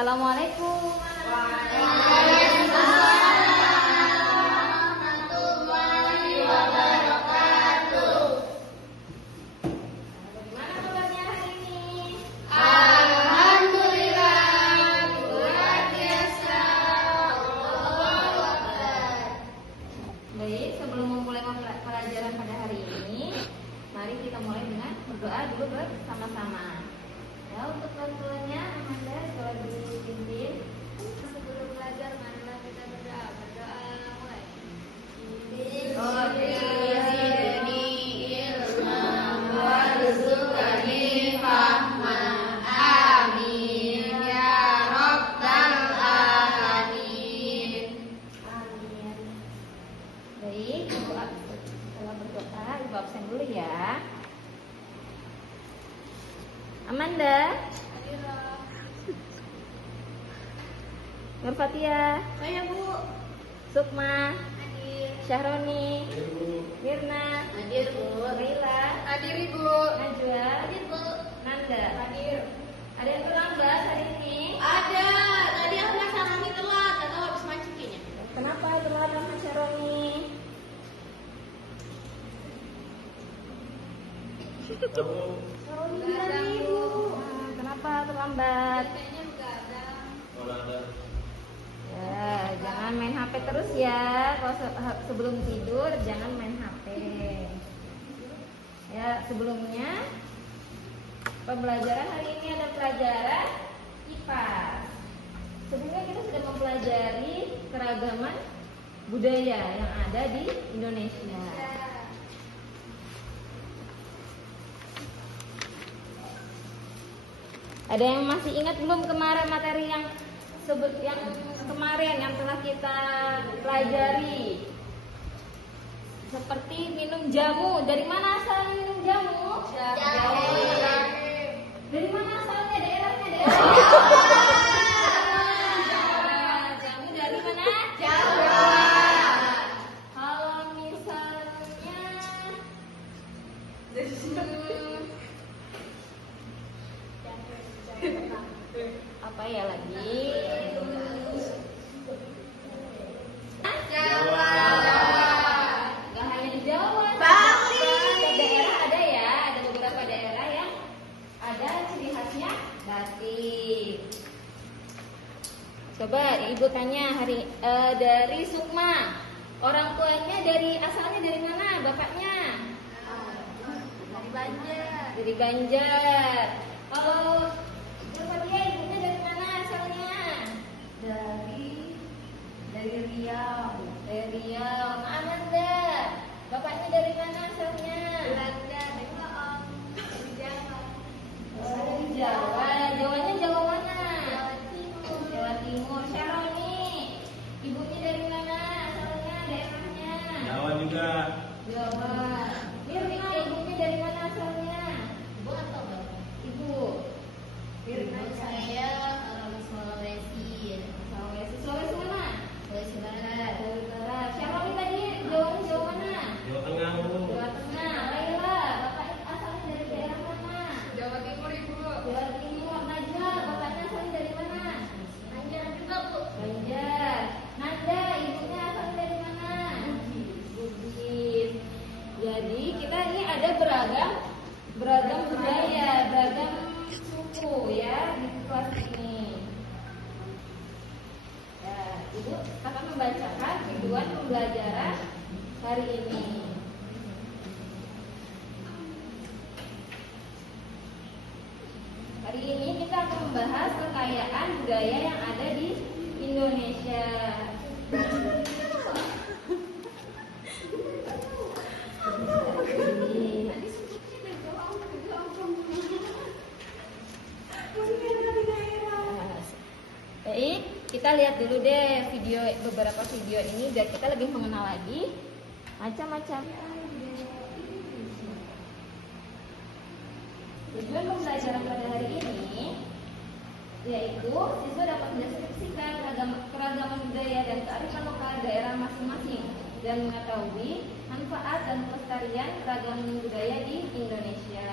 Assalamualaikum. Warahmatullahi wabarakatuh. Bagaimana kabarnya hari ini? Alhamdulillah, luar biasa. Allahu Akbar. Baik, sebelum memulai pelajaran pada hari ini, mari kita mulai dengan berdoa dulu bersama-sama. Ya, untuk bantuannya Amanda coba dipimpin. Sebelum belajar, marilah kita berdoa. Mulai. Zidni ilman warzuqni fahma. Amin ya rabbal alamin. Amin. Baik, Ibu setelah berdoa, Ibu absen dulu ya. Amanda, Nurfatia, Saya Bu. Sukma, Hadir. Syahroni, Mirna, Hadir Bu. Laila, Hadir Ibu. Najwa, Hadir Bu. Nanda. Hadir. Ada yang terlambat hari ini? Ada. Tadi aku sama Rani telat, gak tahu habis mancing kayaknya. Kenapa terlambat Mas Syahroni? Kenapa terlambat? Kayaknya begadang. Ya, jangan main HP terus ya. Kalau sebelum tidur jangan main HP. Ya, sebelumnya pembelajaran hari ini ada pelajaran IPA. Sebelumnya kita sudah mempelajari keragaman budaya yang ada di Indonesia. Ada yang masih ingat belum kemarin materi yang kemarin yang telah kita pelajari? Seperti minum jamu. Dari mana asalnya minum jamu? Dari mana asalnya? Daerahnya? Jamu dari mana? Jawa. Kalau misalnya apa ya lagi? Jawa. Gak hanya di Jawa, Bali. setiap daerah ada ya, ada beberapa daerah yang ada ciri khasnya batik. Coba Ibu tanya dari Sukma, orang tuanya asalnya dari mana? Bapaknya? Dari Banjar. Dari Banjar. Kalau Nurfatia ibunya dari mana asalnya? Dari Riau. Dari Riau. Amanda, bapaknya dari mana asalnya? Belanda. Dari Jawa. Dari Jawa. Jawanya Jawa mana? Jawa Timur. Jawa Timur. Syahroni, ibunya dari mana asalnya? Daerahnya? Jawa juga. Jawa. Mirna, ibunya dari mana asalnya? Ibu atau Bapak? Ibu. Mirna. Saya orang Sulawesi. Sulawesi mana? Sulawesi Barat. Sulawesi Barat. Syahroni tadi Jawa mana? Jawa Tengah, Bu. Jawa Tengah. Laila, bapak asalnya dari daerah mana? Jawa Timur Ibu. Jawa Timur. Najwa, bapaknya asalnya dari mana? Banjar juga Bu. Banjar. Nanda, ibunya asalnya dari mana? Bugis. Jadi kita ini ada beragam budaya, beragam suku ya di kelas ini. Ya, Ibu akan membacakan tujuan pembelajaran hari ini. Hari ini kita akan membahas kekayaan budaya yang ada di Indonesia. Baik, kita lihat dulu deh beberapa video ini biar kita lebih mengenal lagi macam-macam. Tujuan pembelajaran pada hari ini yaitu siswa dapat mendeskripsikan keragaman budaya dan kearifan lokal daerah masing-masing dan mengetahui manfaat dan pelestarian keragaman budaya di Indonesia.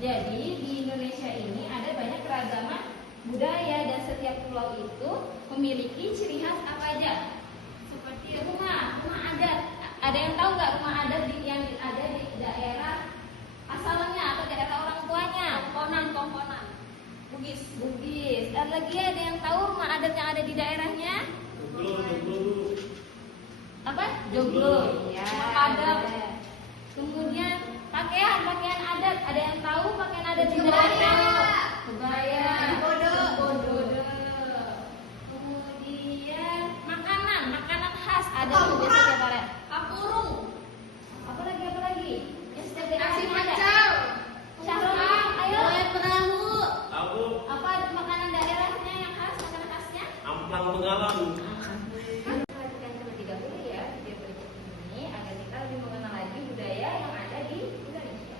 Jadi di Indonesia Indonesia ini ada banyak keragaman budaya dan setiap pulau itu memiliki ciri khas apa aja? Seperti rumah adat. Ada yang tahu nggak rumah adat yang ada di daerah asalnya atau daerah orang tuanya? Kongkonan. Bugis. Dan lagi ada yang tahu rumah adat yang ada di daerahnya? Apa? Joglo. Ya. Adat. Kemudian pakaian adat. Ada yang tahu pakaian adat di daerahnya? Kebaya. Bodo. Kemudian makanan khas ada tuh biasanya Pak. Kapurung. Apa lagi? Yang setiap daerahnya ada. Syahroni, ayo. Perahu. Apa makanan daerahnya yang khas? Makanan khasnya? Amplang Bengawan. Perhatikan terlebih dahulu ya video berikut ini agar kita lebih mengenal lagi budaya yang ada di Indonesia.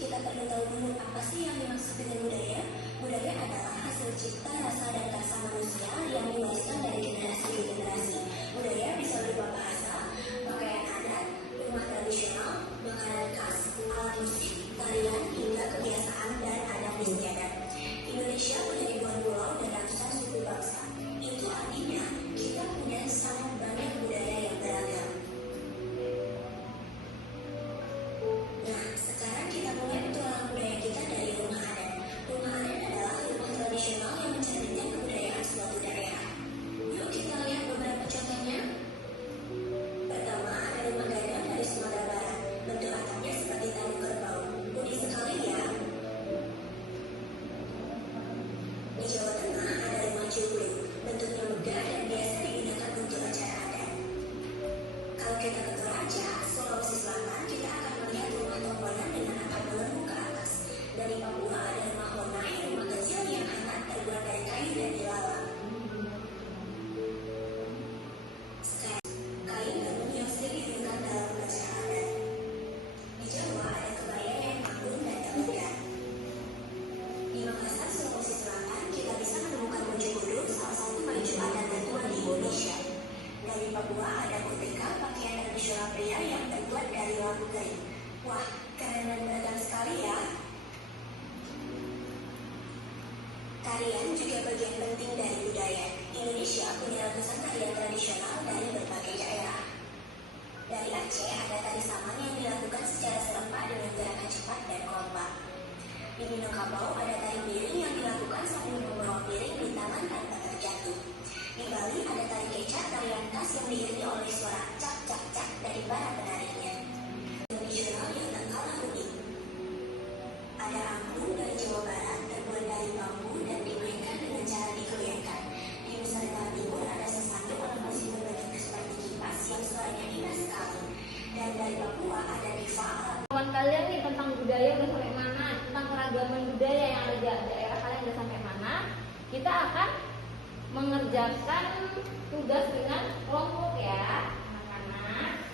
Kita perlu tahu dulu apa sih yang dimaksud dengan budaya. Budaya adalah hasil cipta rasa dan rasa manusia yang diwariskan dari generasi ke generasi. Budaya bisa berupa bahasa, pakaian adat, rumah tradisional, makanan khas, alat musik, tarian, hingga kebiasaan dan adat istiadat. Indonesia punya ribuan pulau dan ratusan suku bangsa. Itu artinya kita punya sangat banyak budaya yang beragam. Nah, sekarang kita mulai petualangan budaya kita dari rumah adat. Rumah adat adalah rumah tradisional yang mencerminkan kebudayaan suatu daerah. Yuk kita lihat beberapa contohnya. Pertama, ada rumah gadang dari Sumatera Barat. Bentuk atapnya seperti tanduk kerbau. Unik sekali ya. Di Jawa Tengah ada rumah joglo. Bentuknya megah dan biasa digunakan untuk acara adat. Kalau kita ke Toraja, Sulawesi Selatan, kita akan melihat rumah tonggonan dengan atap melengkung ke atas. Dari Papua ada rumah honai, rumah kecil yang hangat terbuat dari kayu dan ilalang. Kain tenun yang sering digunakan dalam upacara adat. Di Jawa ada kebaya yang anggun dan terlegat. Di Makassar, Sulawesi Selatan, kita bisa menemukan Mojogodo, salah satu baju adat tertua di Indonesia. Dari Papua ada koteka, pakaian tradisional pria yang terbuat dari lampu kayu. Wah, keren dan beragam sekali ya. Tarian juga bagian penting dari budaya. Indonesia punya ratusan tarian tradisional dari berbagai daerah. Dari Aceh ada tari saman yang dilakukan secara serempak dengan gerakan cepat dan kompak. Di Minangkabau ada tari piring yang dilakukan sambil membawa piring di tangan tanpa terjatuh. Di Bali ada tari kecak, tarian khas yang diiringi oleh suara cak cak cak dari para penarinya. Tradisional yang tak kalah unik. Ada angklung dari Jawa Barat terbuat dari bambu dan dimainkan dengan cara digoyangkan. Di Nusa Tenggara Timur ada sesuatu orang masih berbentuk seperti kipas yang suaranya indah sekali. Dan dari Papua ada diva alam. Kawan kalian nih tentang budaya udah sampai mana? Tentang keragaman budaya yang ada di daerah kalian udah sampai mana? Kita akan mengerjakan tugas dengan kelompok ya, anak-anak.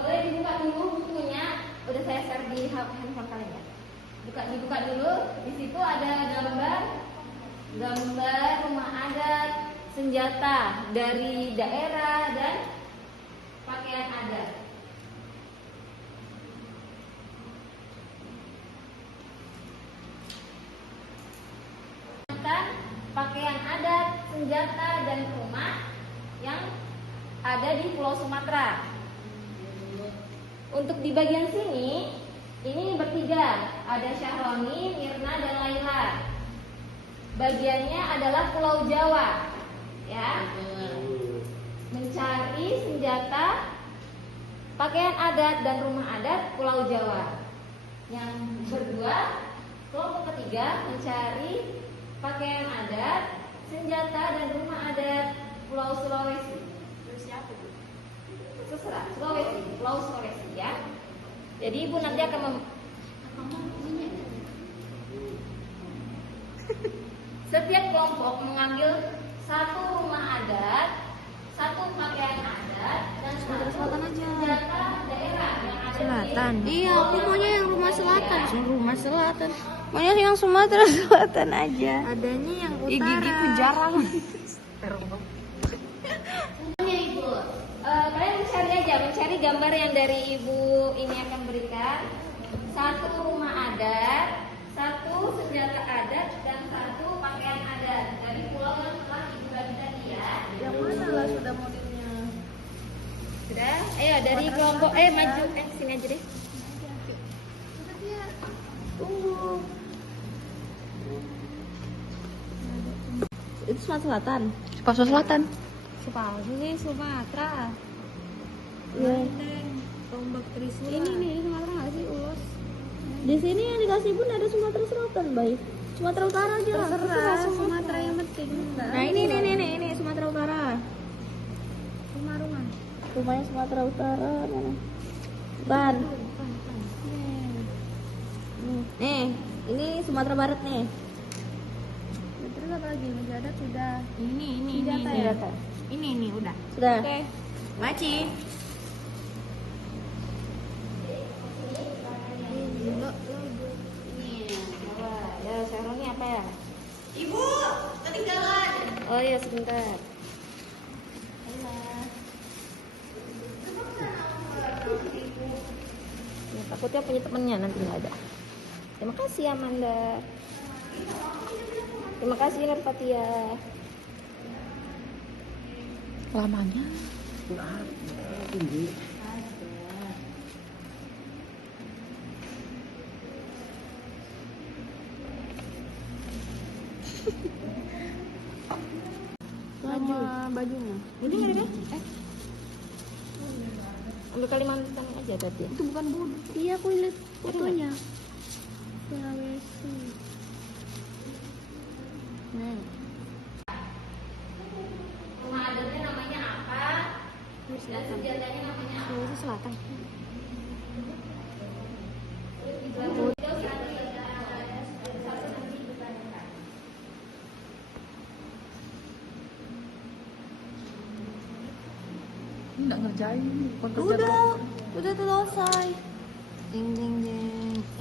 Boleh dibuka dulu bukunya. Udah saya share di handphone kalian ya. Dibuka dulu. Di situ ada gambar rumah adat, senjata dari daerah dan pakaian adat. Pakaian adat, senjata, dan rumah yang ada di Pulau Sumatera. Untuk di bagian sini, ini bertiga. Ada Syahroni, Mirna, dan Laila. Bagiannya adalah Pulau Jawa. Ya. Mencari senjata, pakaian adat, dan rumah adat Pulau Jawa. Yang berdua, kelompok ketiga mencari pakaian adat, senjata, dan rumah adat Pulau Sulawesi. Terus siapa? Terserah, Pulau Sulawesi ya. Jadi ibu nanti akan setiap kelompok mengambil satu rumah adat, satu pakaian adat, dan satu senjata daerah yang ada Selatan. di Iya, aku maunya yang rumah selatan. Rumah selatan. Maunya yang Sumatera Selatan aja. Adanya yang utara. Gigiku jarang. Ibu, kalian mencari gambar yang dari ibu ini akan berikan. Satu rumah adat, satu senjata adat dan satu pakaian adat dari pulau yang telah Ibu bagi tadi ya. Yang mana lah sudah modelnya? Sudah? Ayo dari kelompok maju sini aja deh. Tunggu. Itu Sumatera Selatan. Sumatera Selatan. Sepalsu sih Sumatera. Iya. Tombak Trisula. Ini Sumatera nggak sih ulos? Di sini yang dikasih pun ada Sumatera Selatan, baik. Sumatera Utara aja. Terserah Sumatera yang penting. Nah ini Sumatera Utara. Rumah. Rumahnya Sumatera Utara mana? Bukan. Nih, ini Sumatera Barat nih. Terus apa lagi? Masih ada sudah. Ini senjata ya? Ini udah. Sudah. Oke. Maci. Ya, sekarang ini apa ya? Ibu, ketinggalan. Oh iya, sebentar. Ya, takutnya punya temennya nanti nggak ada. Terima kasih Amanda. Terima kasih Nurfatia. Lamanya. Bajunya. Ini nggak ada? Ambil Kalimantan aja tadi. Itu bukan bulu. Iya, aku lihat fotonya. Sulawesi. Rumah adatnya namanya apa? Dan senjatanya namanya apa? Sulawesi Selatan. Nggak ngerjain. Bukan kerja Udah selesai. Jeng.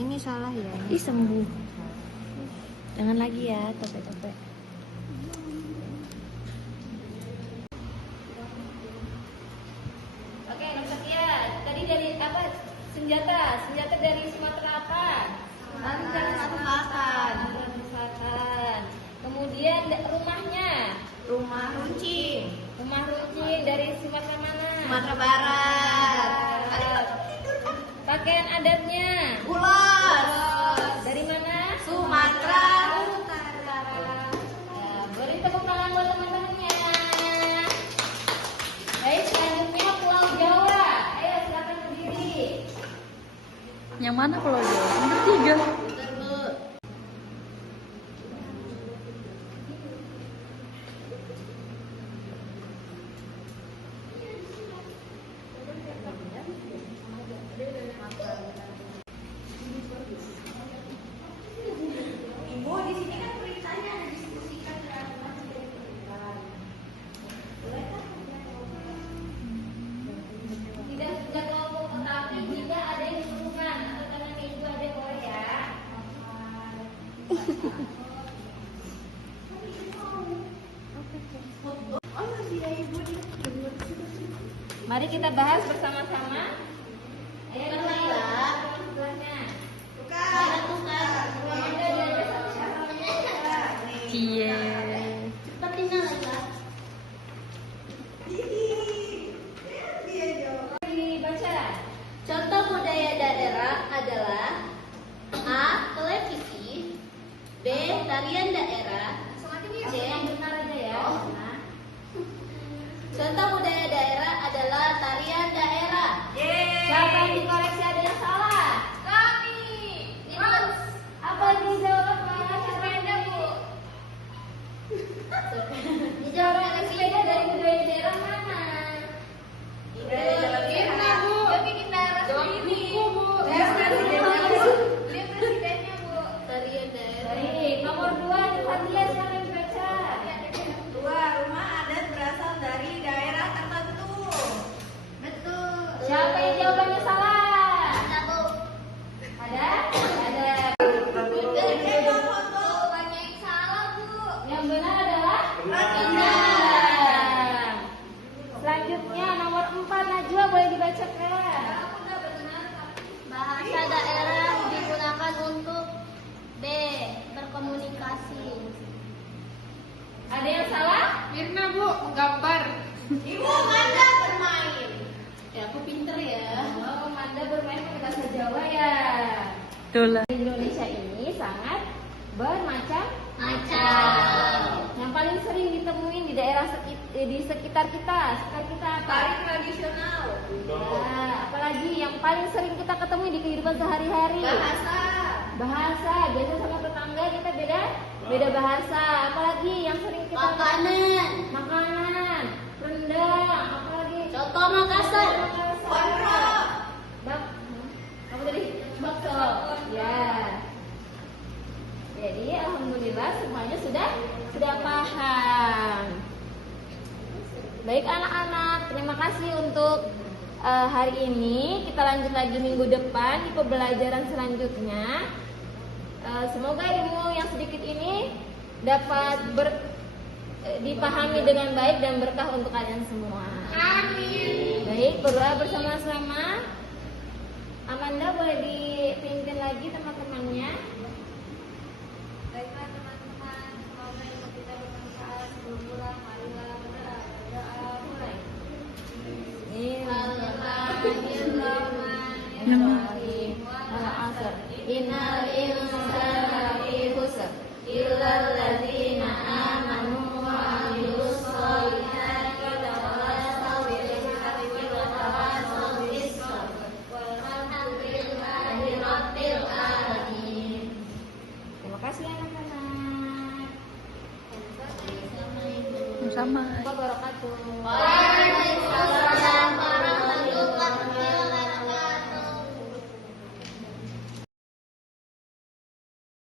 Ini salah ya. Ih, sembuh. Jangan lagi ya, topek-topek. Oke, Nurfatia. Tadi dari apa? Senjata dari Sumatera apa? Sumatera Selatan. Selatan. Kemudian rumahnya. Rumah runcing. Rumah runcing dari Sumatera mana? Sumatera Barat. Pakaian adatnya. Ulos. Dari mana? Sumatera. Ya, beri tepuk tangan buat teman-temannya. Baik, selanjutnya Pulau Jawa. Ayo silakan berdiri. Yang mana Pulau Jawa? Nomor 3. Tidak kelompok, tetapi jika ada yang hubungan atau tangan itu ada boleh ya. Mari kita bahas bersama-sama. Ayo sebelahnya. Cie. Dibaca. Contoh budaya daerah adalah A. Televisi, B. Tarian daerah, C. Yang benar aja ya. Nah. Contoh budaya daerah adalah tarian daerah. Siapa yang dikoreksi ada yang salah? Kami. Apa yang jawabannya? Sepeda, Bu. Dijawab sepeda dari budaya daerah mana? Ini, Bu. Dia bikin daerah sendiri. Lihat presidennya, Bu. Tarian daerah. Baik, nomor 2 Nurfatia siapa yang dibaca? Rumah adat berasal dari daerah tertentu. Betul. Siapa yang jawabannya salah? Satu. Ada? Ada. Banyak yang salah, Bu. Yang benar adalah selanjutnya nomor 4 Najwa boleh dibacakan. Bahasa daerah digunakan untuk B. Dola. Indonesia ini sangat bermacam-macam. Yang paling sering ditemuin di daerah di sekitar kita apa? Tari tradisional. Ya, apalagi yang paling sering kita ketemu di kehidupan sehari-hari. Bahasa. Biasa sama tetangga kita beda bahasa. Apalagi yang sering kita makanan, rendang, apalagi Soto Makassar. Kamu tadi bakso. Ya. Jadi alhamdulillah semuanya sudah paham. Baik anak-anak, terima kasih untuk hari ini. Kita lanjut lagi minggu depan di pembelajaran selanjutnya. Semoga ilmu yang sedikit ini dapat dipahami dengan baik dan berkah untuk kalian semua. Amin. Baik, berdoa bersama-sama. Amanda boleh dipimpin lagi teman-temannya. Baiklah teman-teman, semoga ilmu kita bermanfaat. Sebelum pulang, marilah berdoa. Mulai. Bismillahirrahmanirrahim. Al-Asr. Innal insana lafi khusr illal ladzina amanu wa amilus sholihati wa tawasaw bil haqqi wa tawasaw bis sabr. Walhamdulillahi rabbil alamin. Terima kasih anak-anak. Sama. Wabarakatuh. Waalaikumsalam.